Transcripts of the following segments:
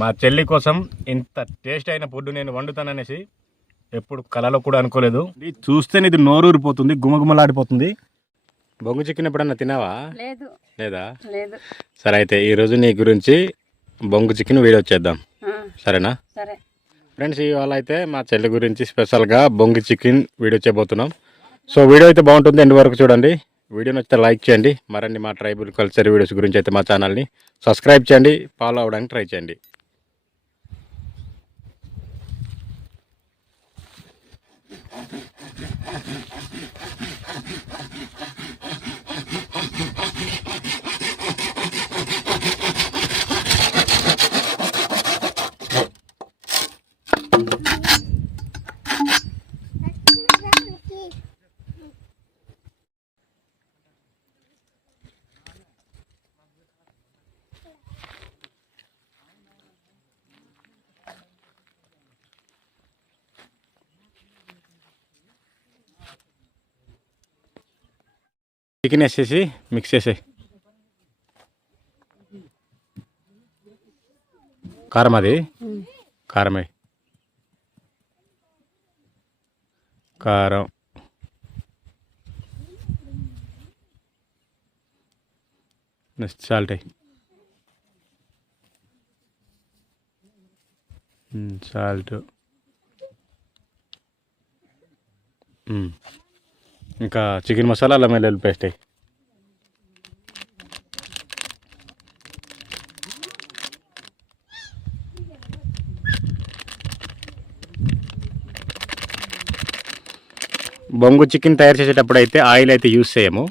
మా చెల్లి కోసం ఇంత టేస్ట్ అయిన ఫుడ్ నేను వండుతాననేసి ఎప్పుడు కలలో కూడా అనుకోలేదు. చూస్తే ఇది నోరూరిపోతుంది, గుమగుమలాడిపోతుంది. బొంగు చికెన్ ఎప్పుడన్నా తినావా? లేదా? సరే, అయితే ఈరోజు నీ గురించి బొంగు చికెన్ వీడియో చేద్దాం, సరేనా? సరే ఫ్రెండ్స్, ఇవాళ అయితే మా చెల్లి గురించి స్పెషల్గా బొంగు చికెన్ వీడియో చేయబోతున్నాం. సో వీడియో అయితే బాగుంటుంది, ఎండ్ వరకు చూడండి. వీడియో నచ్చితే లైక్ చేయండి. మరిన్ని మా ట్రైబల్ కల్చర్ వీడియోస్ గురించి అయితే మా ఛానల్ని సబ్స్క్రైబ్ చేయండి, ఫాలో అవ్వడానికి ట్రై చేయండి. చికెన్ వేసేసి మిక్స్ చేసే. కారం, అది కారమే, కారం. Next salt, salt. ఇంకా చికెన్ మసాలా, అల్లం వెల్లుల్లి పేస్ట్. బొంగు చికెన్ తయారు చేసేటప్పుడు అయితే ఆయిల్ అయితే యూస్ చేయము.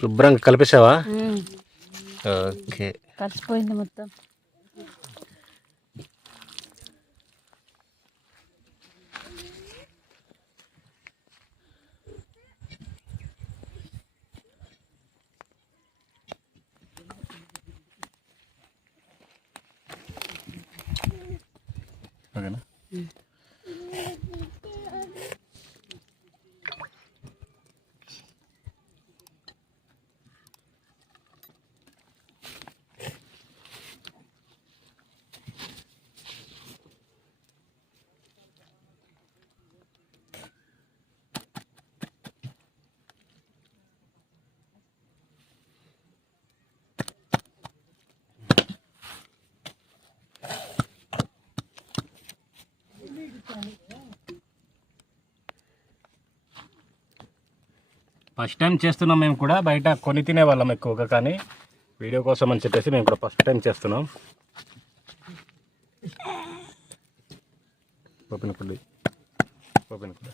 శుభ్రంగా కలిపేసావా? ఓకే, కలిసిపోయింది మొత్తం. ఓకేనా? ఫస్ట్ టైం చేస్తున్నాం మేము కూడా. బయట కొని తినేవాళ్ళం ఎక్కువగా, కానీ వీడియో కోసం అని చెప్పేసి మేము కూడా ఫస్ట్ టైం చేస్తున్నాం. ఓపెన్ కుడి, ఓపెన్ కుడి.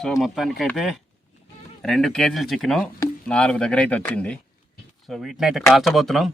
సో మొత్తానికైతే 2 కేజీల చికెను 4 దగ్గర అయితే వచ్చింది. సో వీటిని అయితే కాల్చబోతున్నాం.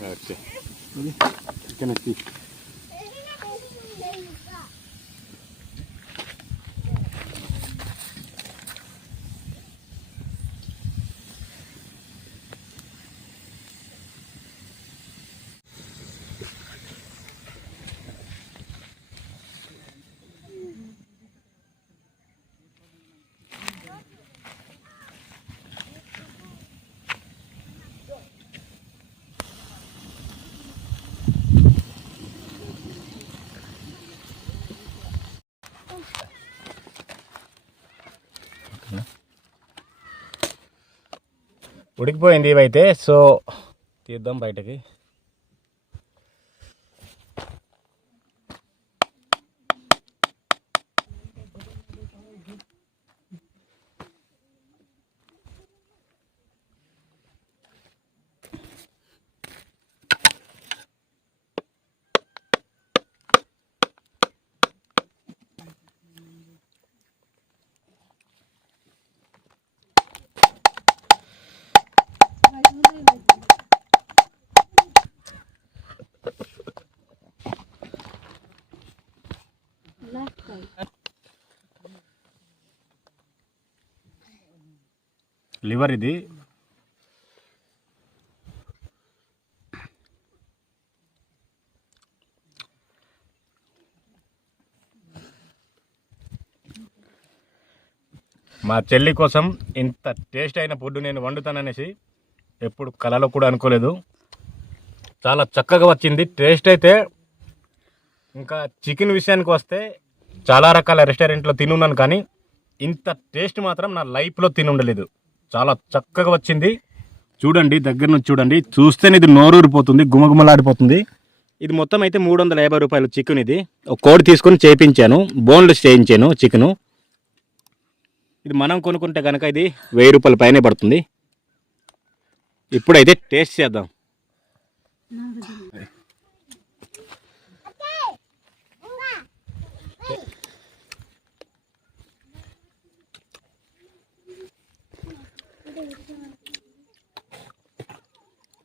Grazie. Chicken e ఉడికిపోయింది ఇవైతే. సో తీద్దాం బయటకి. లివర్ ఇది. మా చెల్లి కోసం ఇంత టేస్ట్ అయిన ఫుడ్ నేను వండుతాననేసి ఎప్పుడు కలలో కూడా అనుకోలేదు. చాలా చక్కగా వచ్చింది టేస్ట్ అయితే. ఇంకా చికెన్ విషయానికి వస్తే చాలా రకాల రెస్టారెంట్లో తినున్నాను, కానీ ఇంత టేస్ట్ మాత్రం నా లైఫ్లో తినుండలేదు. చాలా చక్కగా వచ్చింది. చూడండి, దగ్గర నుంచి చూడండి, చూస్తేనే ఇది నోరూరిపోతుంది, గుమగుమలాడిపోతుంది. ఇది మొత్తం అయితే 350 రూపాయలు చికెన్. ఇది ఒక కోడి తీసుకొని చేయించాను, బోన్లెస్ చేయించాను చికెను. ఇది మనం కొనుక్కుంటే కనుక ఇది 1000 రూపాయల పైనే పడుతుంది. ఇప్పుడైతే టేస్ట్ చేద్దాం.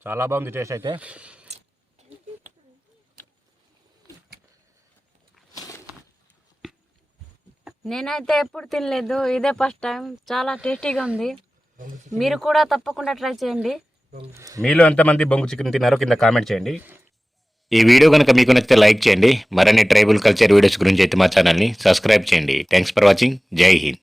చాలా బాగుంది టేస్ట్ అయితే. నేనైతే ఎప్పుడు తినలేదు, ఇదే ఫస్ట్ టైం. చాలా టేస్టీగా ఉంది. మీరు కూడా తప్పకుండా ట్రై చేయండి. మీలో ఎంతమంది బొంగు చికెన్ తిన్నారో కింద కామెంట్ చేయండి. ఈ వీడియో కనుక మీకు నచ్చితే లైక్ చేయండి. మరిన్ని ట్రైబల్ కల్చర్ వీడియోస్ గురించి అయితే మా ఛానల్ని సబ్స్క్రైబ్ చేయండి. Thanks for watching. జై హింద్.